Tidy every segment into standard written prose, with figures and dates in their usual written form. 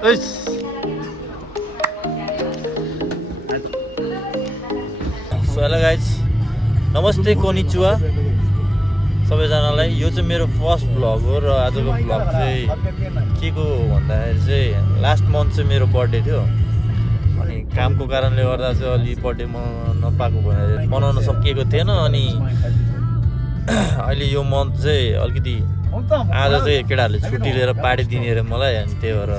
Hello guys, नमस्ते कोनिचुवा सबैजनालाई। यो चाहिँ मेरो फर्स्ट भ्लग हो र आजको भ्लग चाहिँ के को भन्दाखेरि चाहिँ लास्ट मन्थ चाहिँ मेरो बर्थडे थियो अनि कामको कारणले गर्दा चाहिँ अलि बर्थडे मनाउन नपाएको भएर मनाउन सकिएको थिएन। अनि अहिले यो मन्थ चाहिँ अलिकति आज चाहिँ केटाहरूले छुट्टी लिएर पार्टी दिने अरे मलाई, अनि त्यही भएर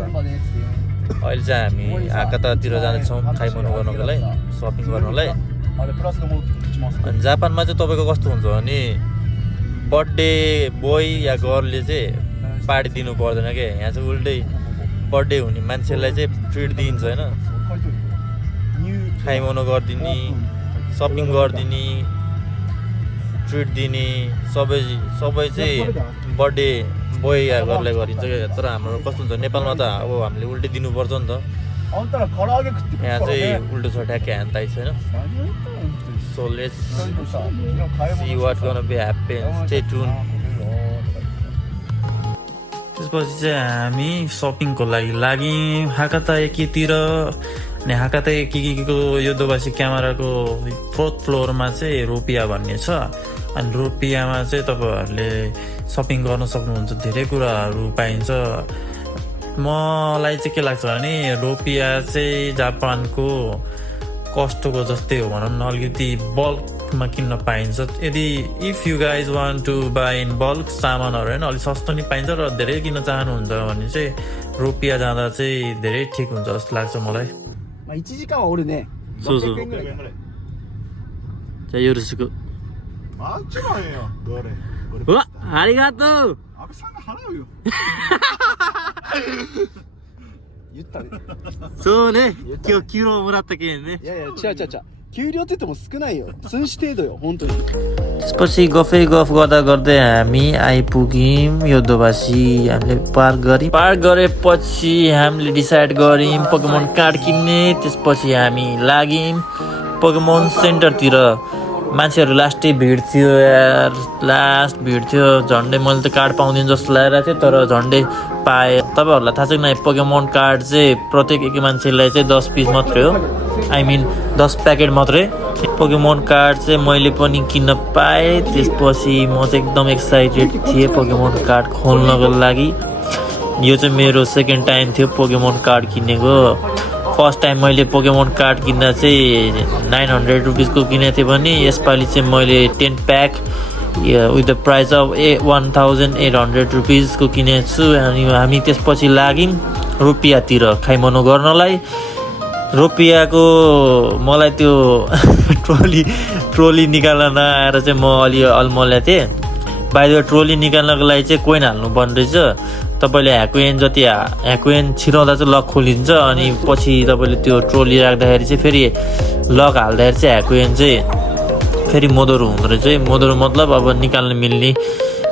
अहिले चाहिँ हामी आकातातिर जानेछौँ खाइमनो गर्नको लागि, सपिङ गर्नलाई। अनि जापानमा चाहिँ तपाईँको कस्तो हुन्छ भने बर्थडे बोय या गर्लले चाहिँ पार्टी दिनु पर्दैन क्या। यहाँ चाहिँ उल्टै बर्थडे हुने मान्छेलाई चाहिँ ट्रिट दिइन्छ होइन, खाइमनो गरिदिने, सपिङ गरिदिने, ट्रिट दिने, सबै चाहिँ बर्थडे बोय या गर्ललाई गरिन्छ क्या। तर हाम्रो कस्तो हुन्छ नेपालमा त अब हामीले उल्टै दिनुपर्छ नि त, यहाँ चाहिँ उल्टो छ ठ्याक्कै हान्ताइ छैन। So let's see what's gonna be happen. Stay tuned. त्यसपछि चाहिँ हामी सपिङको लागि लाग्यौँ हाकाता एकीतिर। अनि हाकाता एकीको योद्धवासी क्यामेराको 4th फ्लोरमा चाहिँ रुपियाँ भन्ने छ। अनि रुपियाँमा चाहिँ तपाईँहरूले सपिङ गर्न सक्नुहुन्छ, धेरै कुराहरू पाइन्छ। मलाई चाहिँ के लाग्छ भने रुपियाँ चाहिँ जापानको कस्टको जस्तै हो भनौँ न, अलिकति बल्कमा किन्न पाइन्छ। यदि if you guys want to buy in bulk सामानहरू होइन अलिक सस्तो नि पाइन्छ र धेरै किन्न चाहनुहुन्छ भने चाहिँ रुपियाँ जाँदा चाहिँ धेरै ठिक हुन्छ जस्तो लाग्छ मलाई।そうね、今日給料もらったけんね。いやいや、違う。給料って言っても少ないよ。寸志程度よ、本当に。त्यसपछि गफै गफ गर्दा गर्दै हामी आइपुग्यौँ योद्धवासी। हामीले पार्क गरेपछि हामीले डिसाइड गऱ्यौँ पोकेमोन कार्ड किन्ने। त्यसपछि हामी लाग्यौँ पोकेमोन सेन्टरतिर। मान्छेहरू लास्टै भिड थियो यार, लास्ट भिड थियो झन्डै। मैले त कार्ड पाउँदिनँ जस्तो लागेको थियो तर झन्डै पाएँ। तपाईँहरूलाई थाहा छ कि पोकेमोन कार्ड चाहिँ प्रत्येक एक मान्छेलाई चाहिँ 10 पिस मात्रै हो, आई मिन 10 प्याकेट मात्रै। पोकेमोन कार्ड चाहिँ मैले पनि किन्न पाएँ। त्यसपछि म चाहिँ एकदम एक्साइटेड थिएँ पोकेमोन कार्ड खोल्नको लागि। यो चाहिँ मेरो सेकेन्ड टाइम थियो पोकेमोन कार्ड किनेको। फर्स्ट टाइम मैले पोकेमोन कार्ड किन्दा चाहिँ 900 रुपिसको किनेको थिएँ भने यसपालि चाहिँ मैले 10 pack with the price of 1800 रुपिसको किनेको छु। अनि हामी त्यसपछि लाग्यौँ रुपियाँतिर खाइमनो गर्नलाई। रुपियाँको मलाई त्यो ट्रोली निकाल्न नआएर चाहिँ म अलि अल्मल्याएको थिएँ। बाइ द वे ट्रोली निकाल्नको लागि चाहिँ कोइन हाल्नु पर्ने रहेछ। तपाईँले ह्याकुएन जति ह्याकुएन छिराउँदा चाहिँ लक खोलिन्छ। अनि पछि तपाईँले त्यो ट्रोली राख्दाखेरि चाहिँ फेरि लक हाल्दाखेरि चाहिँ ह्याकुएन चाहिँ फेरि मोदोरो हुँदो रहेछ। मोदोरो मतलब अब निकाल्न मिल्ने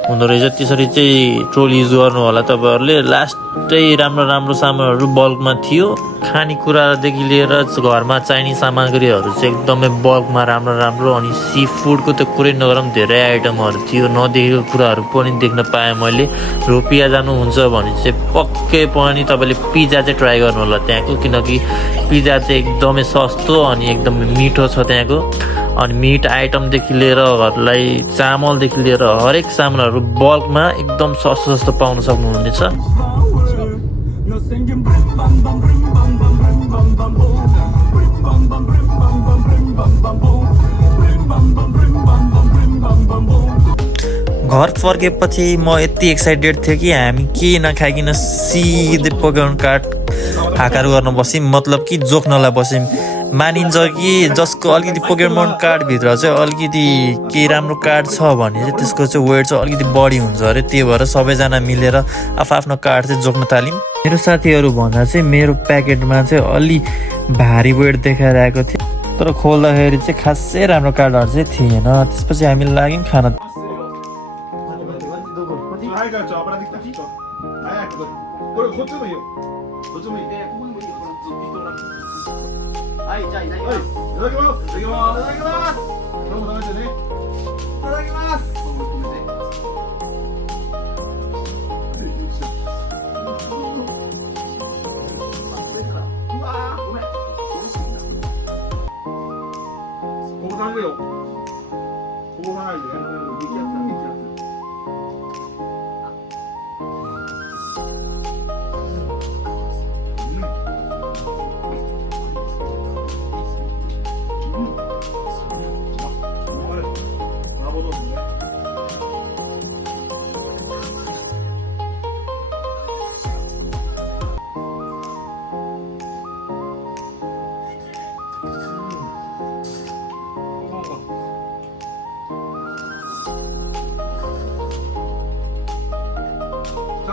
हुँदो रहेछ। त्यसरी चाहिँ ट्रोली युज गर्नु होला तपाईँहरूले। लास्टै राम्रो सामानहरू बल्कमा थियो, खानेकुरादेखि लिएर घरमा चाहिने सामग्रीहरू चाहिँ एकदमै बल्कमा राम्रो। अनि सी फुडको त कुरै नगरौँ, धेरै आइटमहरू थियो, नदेखेको कुराहरू पनि देख्न पाएँ मैले। रुपियाँ जानुहुन्छ भने चाहिँ पक्कै पनि तपाईँले पिज्जा चाहिँ ट्राई गर्नु होला त्यहाँको, किनकि पिज्जा चाहिँ एकदमै सस्तो अनि एकदमै मिठो छ त्यहाँको। अनि मिट आइटमदेखि लिएर घरलाई चामलदेखि लिएर हरेक सामानहरू बल्कमा एकदम सस्तो पाउन सक्नुहुनेछ। घर फर्केपछि म यति एक्साइटेड थिएँ कि हामी के नखाइकन सिधै पोकेमोन कार्ड हाकार गर्न बस्यौँ, मतलब कि जोख्नलाई बस्यौँ। मानिन्छ कि जसको अलिकति पोकेमोन कार्डभित्र चाहिँ अलिकति केही राम्रो कार्ड छ भने चाहिँ त्यसको चाहिँ वेट चाहिँ अलिकति बढी हुन्छ अरे। त्यही भएर सबैजना मिलेर आफ्नो कार्ड चाहिँ जोख्न थाल्यौँ। मेरो साथीहरू भन्दा चाहिँ मेरो प्याकेटमा चाहिँ अलि भारी वेट देखाइरहेको थियो, तर खोल्दाखेरि चाहिँ खासै राम्रो कार्डहरू चाहिँ थिएन। त्यसपछि हामी लाग्यौँ खाना। 頼むよ。こぼさないで。激アツだ、激アツ。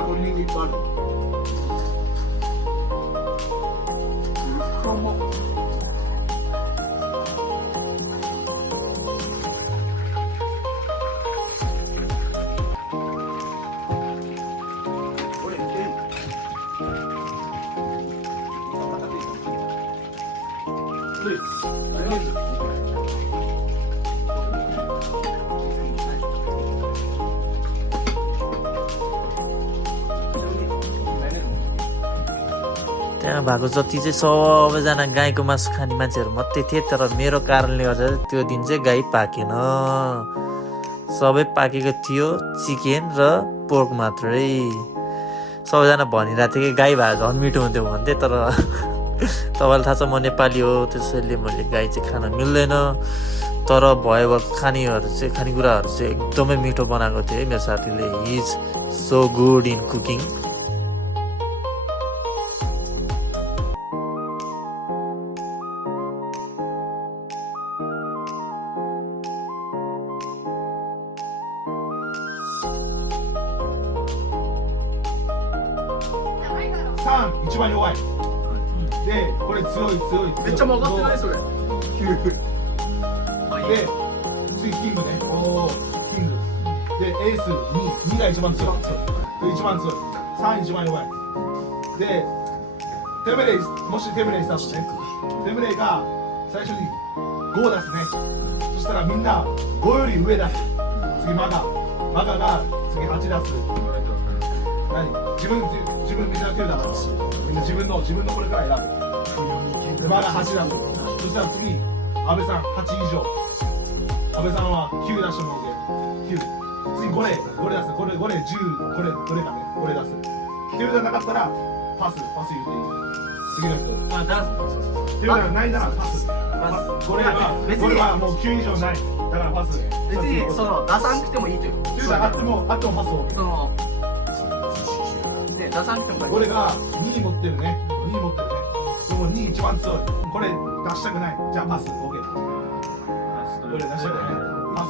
鶏肉いっぱいある。これत्यहाँ भएको जति चाहिँ सबैजना गाईको मासु खाने मान्छेहरू मात्रै थिए तर मेरो कारणले गर्दा त्यो दिन चाहिँ गाई पाकेन सबै पाकेको थियो चिकन र पोर्क मात्रै सबैजना भनिरहेको थियो कि गाई भए झन् मिठो हुन्थ्यो भन्थे तर तपाईँलाई थाहा छ म नेपाली हो त्यसैले मैले गाई चाहिँ खान मिल्दैन तर भयो खानेकुराहरू चाहिँ एकदमै मिठो बनाएको थियो मेरो साथीले he is so good in कुकिङ3一番弱いでこれ強い強いめっちゃ曲がってないそれ9で次キングねおーキングでエース2が一番強い一番強い3一番弱いでテムレイもしテムレイスタートねテムレイが最初に5出すねそしたらみんな5より上出す次マガが次8出す何自分みんな手だからみんな自分のこれから選ぶでまだ8出すそしたら次安倍さん8以上安倍さんは9出してもらって9次5出す5で10これどれかねこれ出す9じゃなかったらパス言っていい次の人9じゃないならパスこれはもう9以上ないだからパス別にその出さなくてもいいという9じゃあってもパスをその出さなくてもこれが2持ってるね2持ってるねでも2一番強いこれ出したくないじゃあパス OK これ出したくないパス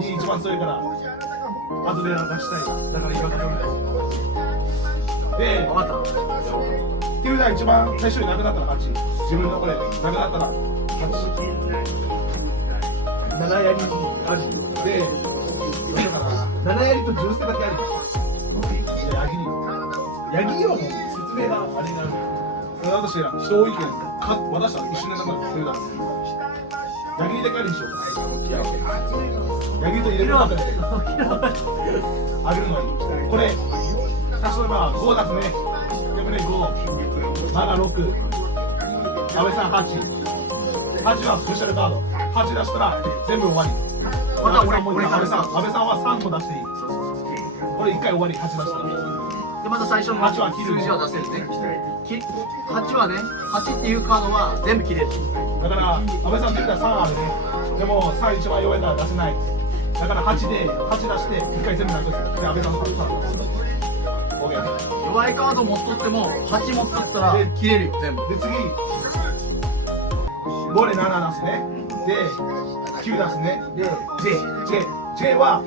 2一番強いから後で出したいだから今からで分かった9が一番最初になくなったら8自分のこれなくなったら8 7やりあるでだから7やりと10捨てだけあるヤギはもう説明があれになるだとして人多いけど私は一緒になくなってるだろヤギだけあるでしょヤギと入れるわけであげるのがいいこれ例えば5出すね逆に5マガ6安倍さん8はスペシャルカード8出したら全部終わり安倍さんは3個出していいこれ1回終わり8出したらでまた最初の数字は出せるね8はね8っていうカードは全部切れるだから安倍さんって言ったら3あるねでも3一番弱いから出せないだから8で8出して1回全部なくすで安倍さんの3出す弱いカード持っとっても8持っとったら切れるよ全部で次5で7出すねで9出すねで J は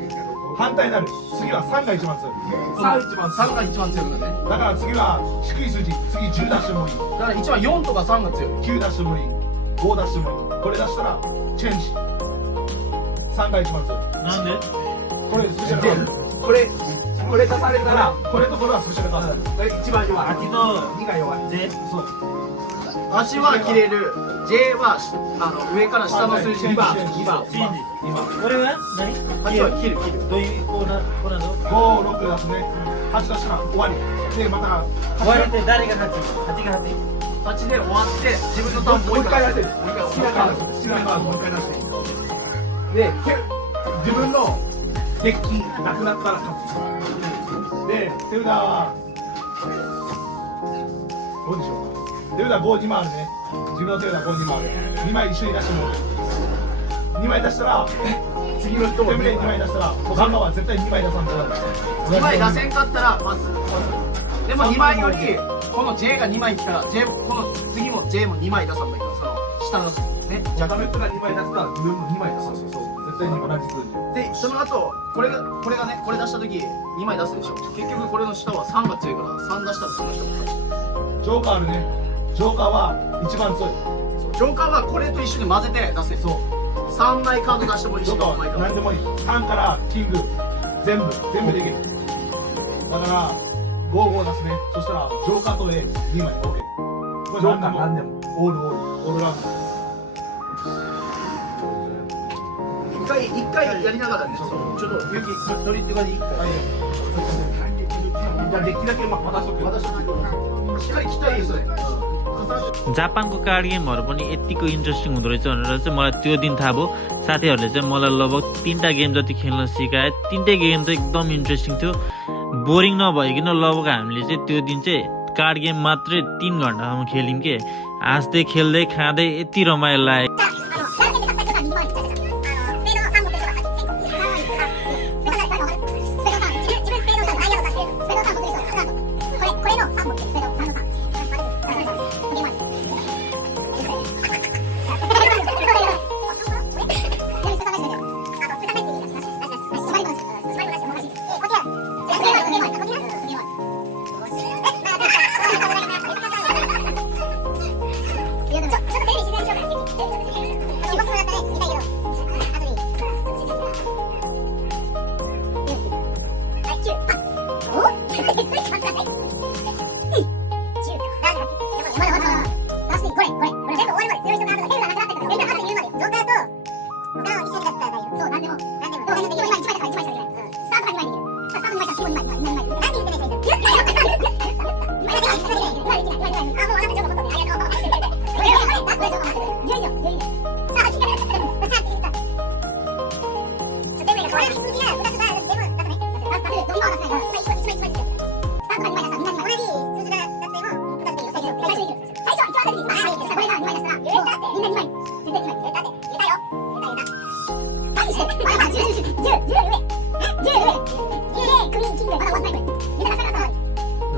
反対になる次は3が一番強い3が一番強いからねだから次は低い数字次10出してもいいだから一番4とか3が強い9出してもいい5出してもいいこれ出したらチェンジ3が一番強いなんでこれスペシャルカードこれ出されたらこれとこれはスペシャルカード一番弱い8と2が弱いそう足は切れる J は上から下の数字2番これは何8は切るどういうこうなの5、6出すね8出したら終わりでまた終わりって誰が8が8 8で終わって自分のターンもう一回出してもう一回好きなカード好きなカードもう一回出していいで自分のデッキなくなったら勝つで手札はどうでしょうか手札5、2枚あるね自分の手札5、2枚ある2枚一緒に出しても2枚出したら次の人も2枚出したら他のは絶対2枚出さんと2枚出せんかったらパスでも2枚よりこの J が2枚来たら J この次も J も2枚出さんばいいからその下のねじゃダメったら2枚出すから自分も2枚出すそう絶対に同じ数字でその後これがねこれ出した時2枚出すでしょ結局これの下は3が強いから3出したらその人も勝ちジョーカーあるねジョーカーは一番強いジョーカーはこれと一緒に混ぜて出せそう3枚カード出してもいいしジョーカーは何でもいい3からキング全部できるだから5出すねそしたらジョーカーと A2 枚 OK これジョーカー何でもオールラウンド一回やりながらねちょっと勇気取りって感じ1回じゃあデッキだけ渡しとくよしっかり来たらいいそれजापानको कार्ड गेमहरू पनि यतिको इन्ट्रेस्टिङ हुँदो रहेछ भनेर चाहिँ मलाई त्यो दिन थाहा भयो साथीहरूले चाहिँ मलाई लगभग 3टा गेम जति खेल्न सिकाए 3टै गेम चाहिँ एकदम इन्ट्रेस्टिङ थियो बोरिङ नभइकन लगभग हामीले चाहिँ त्यो दिन चाहिँ कार्ड गेम मात्रै 3 घन्टासम्म खेल्यौँ के हाँस्दै खेल्दै खाँदै यति रमाइलो लाग्यो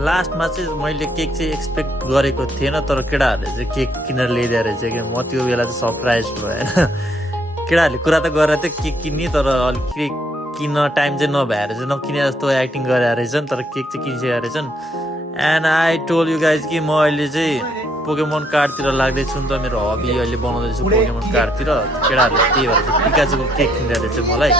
लास्टमा चाहिँ मैले केक चाहिँ एक्सपेक्ट गरेको थिएन तर केटाहरूले चाहिँ केक किनेर ल्याइदिएर रहेछ कि म त्यो बेला चाहिँ सरप्राइज भएन केटाहरूले कुरा त गरेर थियो केक किन्ने तर अलिक केक किन्न टाइम चाहिँ नभएर चाहिँ नकिने जस्तो एक्टिङ गरेर रहेछन् तर केक चाहिँ किनिसकेको रहेछन् and I told you guys कि म अहिले चाहिँ पोकेमोन कार्डतिर लाग्दैछु नि त मेरो हबी अहिले बनाउँदैछु पोकेमोन कार्डतिर केटाहरूले त्यही भएर चाहिँ पिकाचुको केक किनेर रहेछ मलाई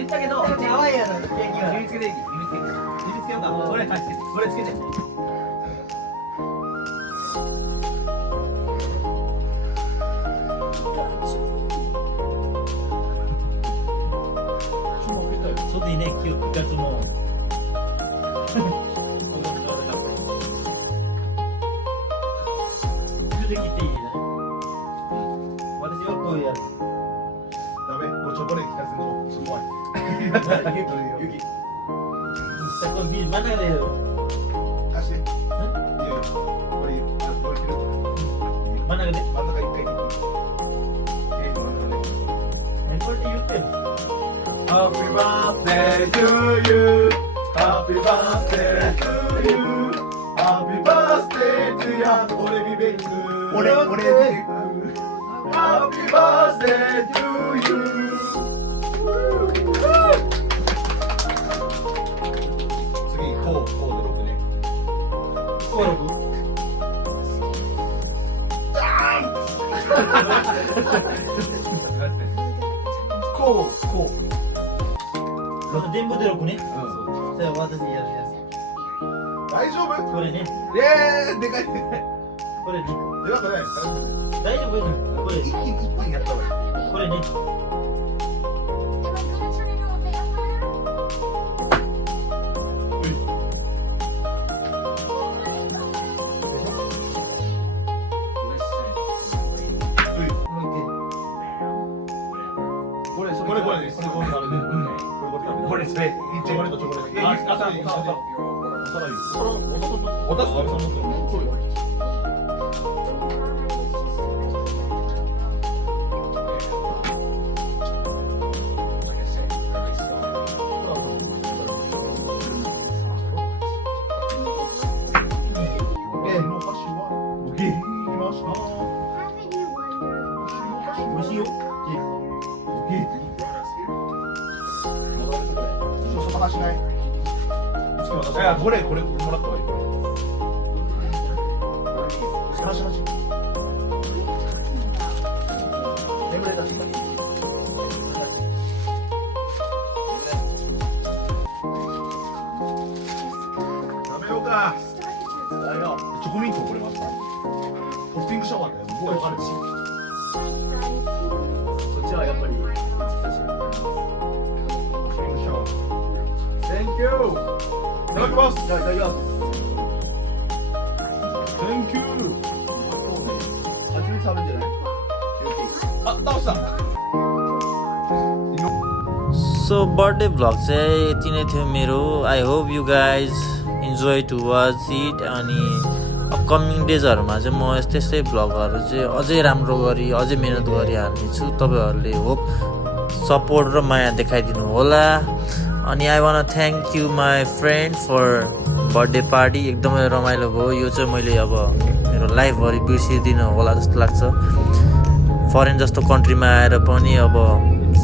言ったけど、可愛いやろ、ケーキは。指つけていい。指つけようか。これつけて。そうでいいね、今日ピカチュウも。できていいね。私はこういうやつ。ダメ、もうチョコレート聞かせるのすごい。ユキ。さこビール真ん中でやろう。貸して。いやいや、これいいよ。これ切る。真ん中で。真ん中一回で。真ん中で。これで言ってよ。Happy birthday to you. Happy birthday to you. Happy birthday to you. 俺ビベック。俺ビベック。Happy birthday to you. 次、こうで6ね。こう6。こう。全部で6ね。それは私やるやつ。大丈夫？これね。でかい。これね。でかくない。大丈夫これ一気にやった方がいい。これね これそれです。これ食べて。これですね。チョコレートチョコレート。あ、さらに。おたす。そうよ。美味しいよ話しない。いや、これもらった方がいい。話し。食べようか。チョコミントこれは。ポッピングシャワーだよ。もうあるし。そっちはやっぱり Thank you! いただきます。じゃあいただきます。 Thank you! 初めて食べてない？あ、倒した。 So birthday vlog चाहिँ यति नै थियो मेरो I hope you guys enjoy to watch it अनि upcoming डेजहरूमा चाहिँ म यस्तै भ्लगहरू चाहिँ अझै राम्रो गरी अझै मेहनत गरी हाल्नेछु तपाईहरुले होप सपोर्ट र माया देखाइदिनु होला अनि I want thank you my friend for birthday party एकदमै रमाइलो भयो यो चाहिँ मैले अब मेरो लाइफभरि बिर्सिदिन होला जस्तो लाग्छ फरेन जस्तो कन्ट्रीमा आएर पनि अब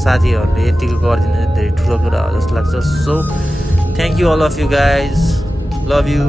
साथीहरूले यतिको गरिदिनु धेरै ठुलो कुरा हो जस्तो लाग्छ so thank you all of you guys लभ यु